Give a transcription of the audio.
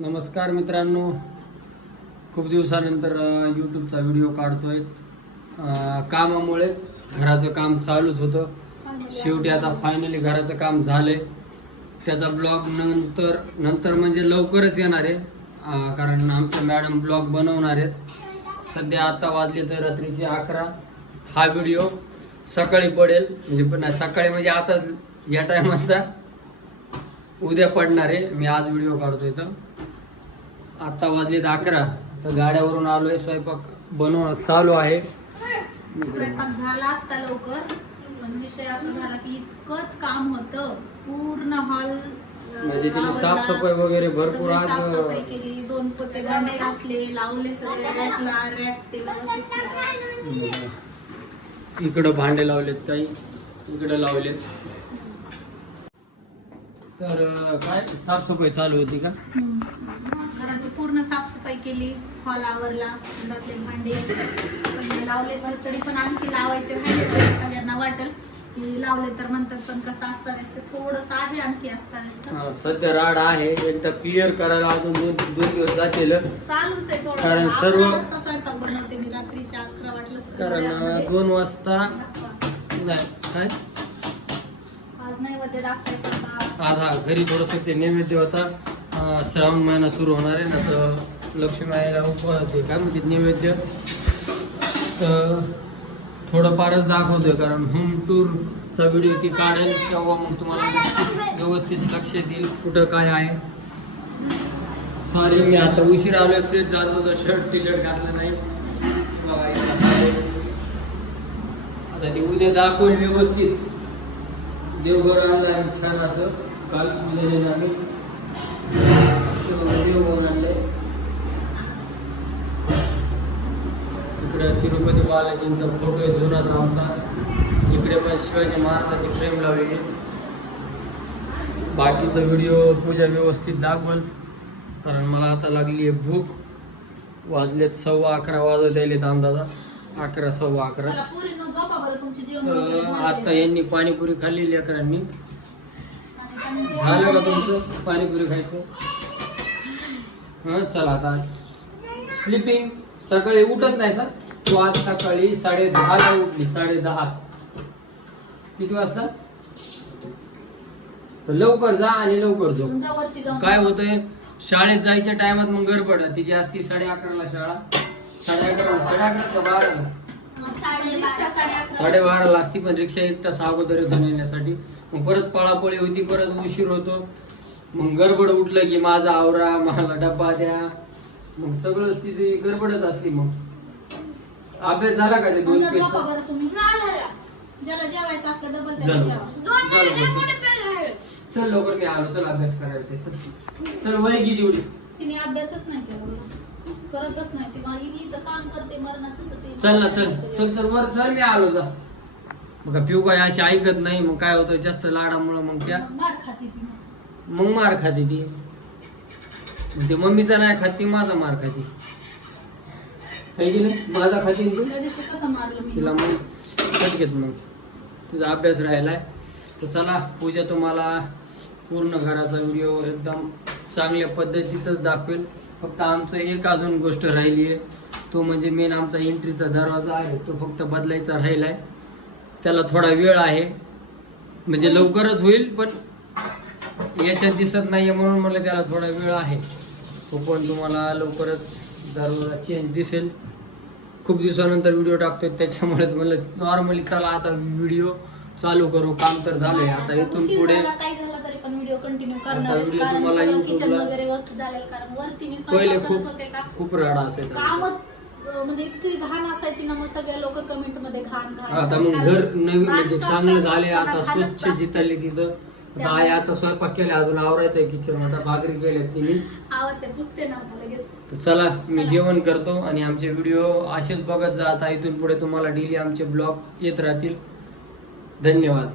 नमस्कार मित्रांनो. खूप दिवसानंतर यूट्यूबचा व्हिडिओ काढतो आहे कामामुळेच घराचं काम चालूच होतं. शेवटी आता फायनली घराचं काम झालंय. त्याचा ब्लॉग नंतर नंतर म्हणजे लवकरच येणार आहे. कारण आमच्या मॅडम ब्लॉग बनवणार आहेत. सध्या आता वाजले तर रात्रीचे अकरा. हा व्हिडिओ सकाळी पडेल. म्हणजे पण सकाळी म्हणजे आता या टायमाचा उद्या पडणार आहे. मी आज व्हिडिओ काढतो तर आता वाजलेत अकरा. तर गाड्यावरून आलोय स्वयंपाक बनवणं चालू आहे. स्वयंपाक झाला असता लवकर पण विषय असा झाला की इतकंच काम होतं. पूर्ण हॉल म्हणजे तिला साफसफाई वगैरे भरपूर आज साफसफाई केली. दोन पोते भांडे घासले लावले सगळे रॅकला रॅक ते व्यवस्थित केलं. इकडं भांडे लावलेत काही इकडं लावलेत. तर काय? साफसफाई चालू होती का? पूर्ण साफसफाई केली हॉल आवरला घरातले भांडे लावले तर तरी पण आणखी लावायचे राहिले सगळ्यांना वाटेल की लावले तर म्हणतात पण कसं असतं नसतं थोडस आहे आणखी असतं नसतं अं, सध्या राड आहे एकदा क्लिअर करायला अजून दोन दोन दिवस जातील. चालूच आहे थोडं. कारण सर्व- स्वयंपाक बनवते मी रात्रीच्या अकरा वाटलं कारण दोन वाजता. नाही काय? आज नाही मध्ये दाखवायचं. आज हा घरी थोडंसं ते नैवेद्य होता. श्रावण महिना सुरू होणार आहे ना तर लक्ष्मी आईला उपवास होते काय म्हणजे नैवेद्य? तर थोडंफारच दाखवतोय कारण होम टूरचा व्हिडिओ ती काढेल तेव्हा मग तुम्हाला व्यवस्थित लक्ष देईल कुठं काय आहे. सॉरी मी आता उशीर आलोय फ्रेश जात होतो शर्ट टी शर्ट घातलं नाही. आता ते उद्या दाखवेल व्यवस्थित. देवघर आणलं छान असं. काल उद्या देणार मी इकडे तिरुपती बालाजींचा फोटो आहे जुनाच आमचा. इकडे पण शिवाजी महाराजांची फ्रेम लावलेली. बाकीचा व्हिडिओ पूजा व्यवस्थित दाखवल. कारण मला आता लागली आहे भूक. वाजलेत सव्वा अकरा वाजत यायलेत अंदाजा. अकरा सव्वा अकरा. आता. यांनी पाणीपुरी खाल्ली लेकरांनी. आणि त्यांनी जेवण झालं का तुमचं? पाणीपुरी खायचं? हां चला आता. स्लिपिंग सकाळी उठत नाही सर. तू आज सकाळी साडे दहाला उठली साडे दहा किती वाजता? तर लवकर जा आणि लवकर झोप. जाऊन काय होतंय? शाळेत जायच्या टायमात मग गडबड तिची असती साडे अकराला शाळा. साडे अकराला साडे अकरा बाराला? रिक्षा साडे अकरा. साडेबाराला असती पण रिक्षा एक तास अगोदर इथून येण्यासाठी मग परत पळापळी होती परत उशीर होतो. मग गडबड उठलं की माझा आवरा मला डब्बा द्या. मग सगळं तिची गडबडच असती मग. अभ्यास झाला का ते दोन तुमचा झोपा पेजचा बरं तुम्ही. ज्याला जेवायचं असलं डबल त्याला झालं. जेवा झालं बस. चल. लवकर मी आलो चल अभ्यास करायचा चल. चल वय गेली एवढी? तिने अभ्यासच नाही केला बरं. करतच नाही ती. माझी इथं काम करते मरणाचं तर ते चल ना चल. चल तर वर चल मी आलो जा. बघा पिऊ काय अशी ऐकत नाही मग काय होतं जास्त लाडामुळं मग त्या मग मार खाती ती मग. मग मार खाते ती. मग ते मम्मीचा नाही खात ती माझा मार खाते. है की नाही माझा खाते तू? त्या दिवशी कसं मारलं मी? तिला मग घेत मग. तिचा अभ्यास राहिलाय. तर चला पूजा तुम्हाला पूर्ण घराचा व्हिडिओ एकदम चांगल्या पद्धतीतच दाखवेल. फक्त आमचं एक अजून गोष्ट राहिली आहे. तो म्हणजे मेन आमचा एंट्रीचा दरवाजा आहे. तो फक्त बदलायचा राहिलाय. त्याला थोडा वेळ आहे. म्हणजे लवकरच होईल पण याच्यात दिसत नाहीये म्हणून मला त्याला थोडा वेळ आहे. तो पण तुम्हाला लवकरच दरवाजा चेंज दिसेल. खूप दिवसानंतर व्हिडिओ टाकतोय त्याच्यामुळेच मला नॉर्मली चला आता व्हिडिओ चालू करू. काम तर झालंय. आता इथून पुढे व्हिडिओ तुम्हाला पहिले खूप खूप राडा असायचा. कामच अं, म्हणजे इतकी घाण असायची ना मग सगळे लोक कमेंटमध्ये घाण आता मग घर नवीन म्हणजे चांगलं झाले आता स्वच्छ. जिथले तिथं. आता आई आता स्वयंपाक केला अजून आवरायचंय किचन आता भाकरी केल्यात मी आवडते पुसते ना आता लगेच. तर चला मी. जेवण करतो आणि आमचे व्हिडिओ असेच बघत जा. आता इथून पुढे तुम्हाला डेली आमचे ब्लॉग येत राहतील. धन्यवाद.